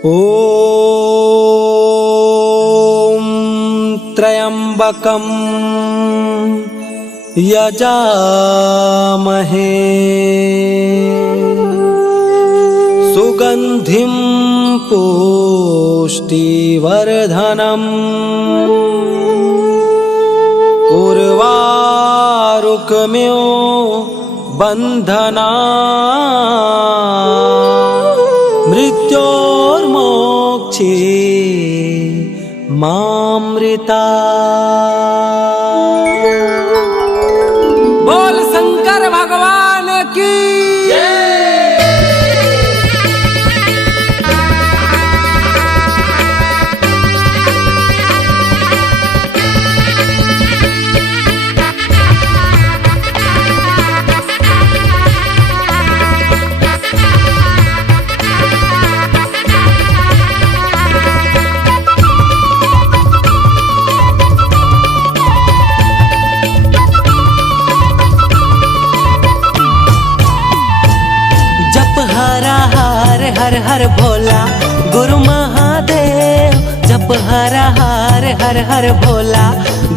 ॐ त्र्यम्बकं यजामहे सुगन्धिं पुष्टिवर्धनम् उर्वारुकमिव बन्धनात् मृत्योर्मोक्षे मामृता। बोल शंकर भगवान की हर हर भोला गुरु महादेव, जप हर हर हर हर भोला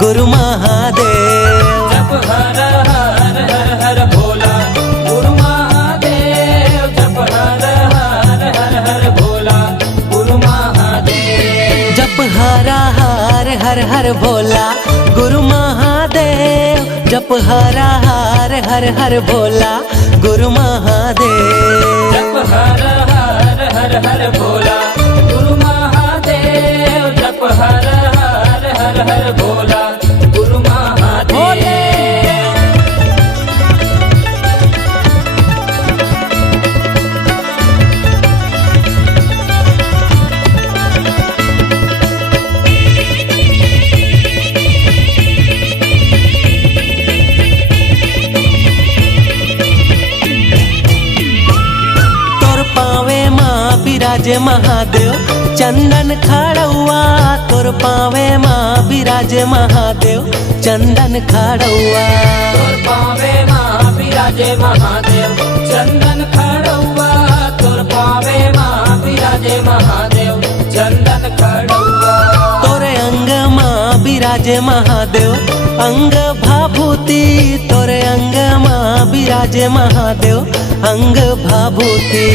गुरु महादेव, जप हर हर हर हर भोला गुरु महादेव, जप हर हर हर हर भोला गुरु महादेव, जप हर हर हर हर भोला गुरु महादेव, जप हर हर हर हर भोला गुरु महादेव, जप हर हर हर भोला गुरु महादेव, जप हर हर हर भोला गुरु महादेव। बिराजे महादेव चंदन खड़ुआ, तोर पावे माँ बिराजे महादेव चंदन खड़ुआ, तोर पावे माँ बिराजे महादेव चंदन खड़ुआ, तोर पावे माँ बिराजे महादेव चंदन खड़ुआ, तोरे अंग माँ बिराजे महादेव अंग भाभूति, तोरे अंग माँ बिराजे महादेव अंग भाभूति,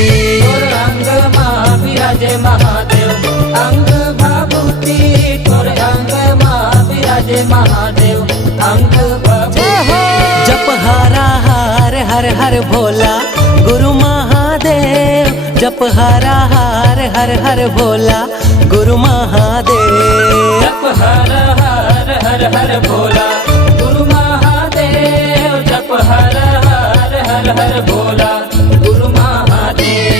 तोर अंग माँ बिराजे महादेव अंग भाभूति, तोर अंग माँ बिराजे महादेव अंग भाभूति। जप हरा हर हर हर भोला गुरु महादेव, जप हरा हर हर हर भोला गुरु महादेव, जप हर हर हर हर भोला गुरु महादेव, जप हर हर हर हर भोला गुरु महादेव।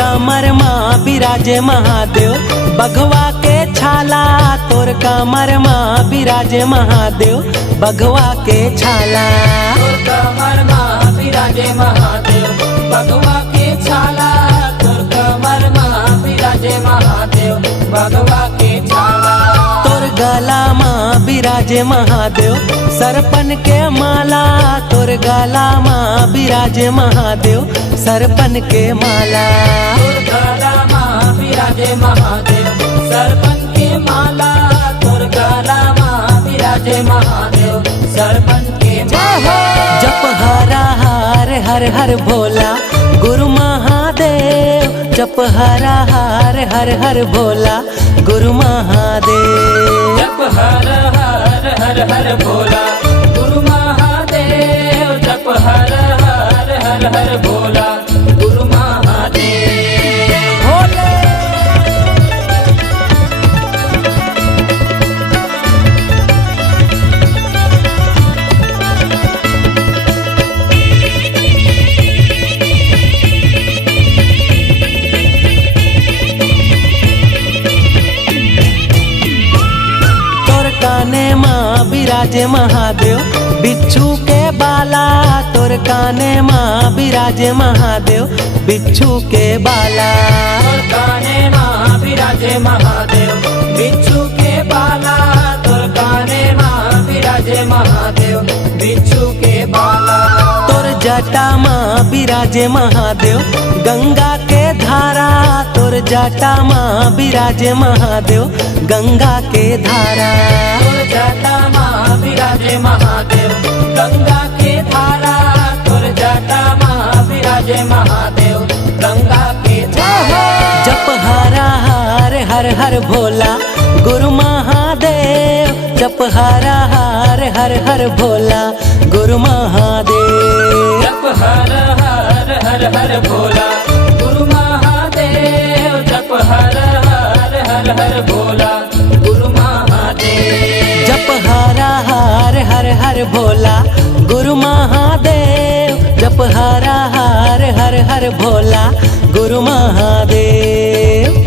कमर माँ बिराजे महादेव बघवा के छाला, तोर कमर माँ बिराजे महादेव बघवा के छाला, तोर कमर माँ बिराजे महादेव बघवा के छाला, तोर कमर माँ बिराजे महादेव बघवा के छाला, तोर गला माँ बिराजे महादेव सरपन के माला, तोर गला माँ बिराजे महादेव सरपन के माला, तोर गला माँ बिराजे महादेव सरपन के माला, तोर गला माँ बिराजे महादेव सरपन के माला। जप हरा हर हर हर भोला गुरु महादेव, जप हरा हर हर हर भोला गुरु महादेव, जप हर हर हर हर भोला गुरु महादेव, जप हर हर हर हर भोला गुरु महादेव। बिराजे महादेव बिच्छू के बाला तोर काने माँ बिराजे महादेव बिच्छू के बाला तोर काने माँ बिराजे महादेव बिच्छू के बाला तोर काने माँ बिराजे महादेव बिच्छू के बाला तोर जटा माँ बिराजे महादेव गंगा के धारा तोर जटा माँ बिराजे महादेव गंगा के धारा तोर जटा माँ बिराजे महादेव गंगा के धारा तोर जटा माँ बिराजे महादेव गंगा के धारा जप हरा हर हर हर भोला गुरु महादेव जप हरा हर हर हर भोला गुरु महादेव जप हर हर हर हर भोला गुरु महादेव जप हर हर हर हर भोला गुरु महादेव जप हरा हर हर हर भोला गुरु महादेव जप हरा हर हर हर भोला गुरु महादेव।